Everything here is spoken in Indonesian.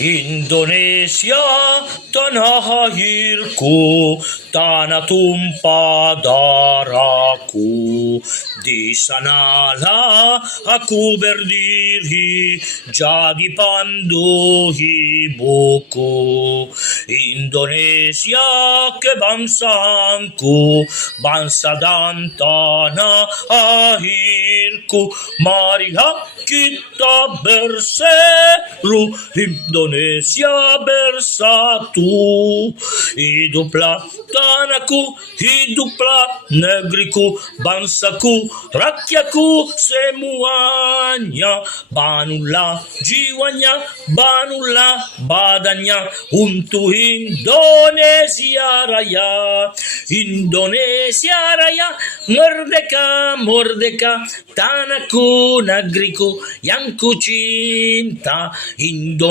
Indonesia, tanah airku, tanah tumpah darahku. Di sanalah aku berdiri, jadi pandu ibuku. Indonesia kebangsaanku, bangsa dan tanah airku. Marilah kita berseru, Indonesia bersatu. Hiduplah tanahku, hiduplah negeriku, bangsaku, rakyatku semuanya. Bangunlah jiwanya, bangunlah badannya untuk Indonesia Raya. Indonesia Raya, merdeka, merdeka, tanahku, negeriku yang ku cinta. Indonesia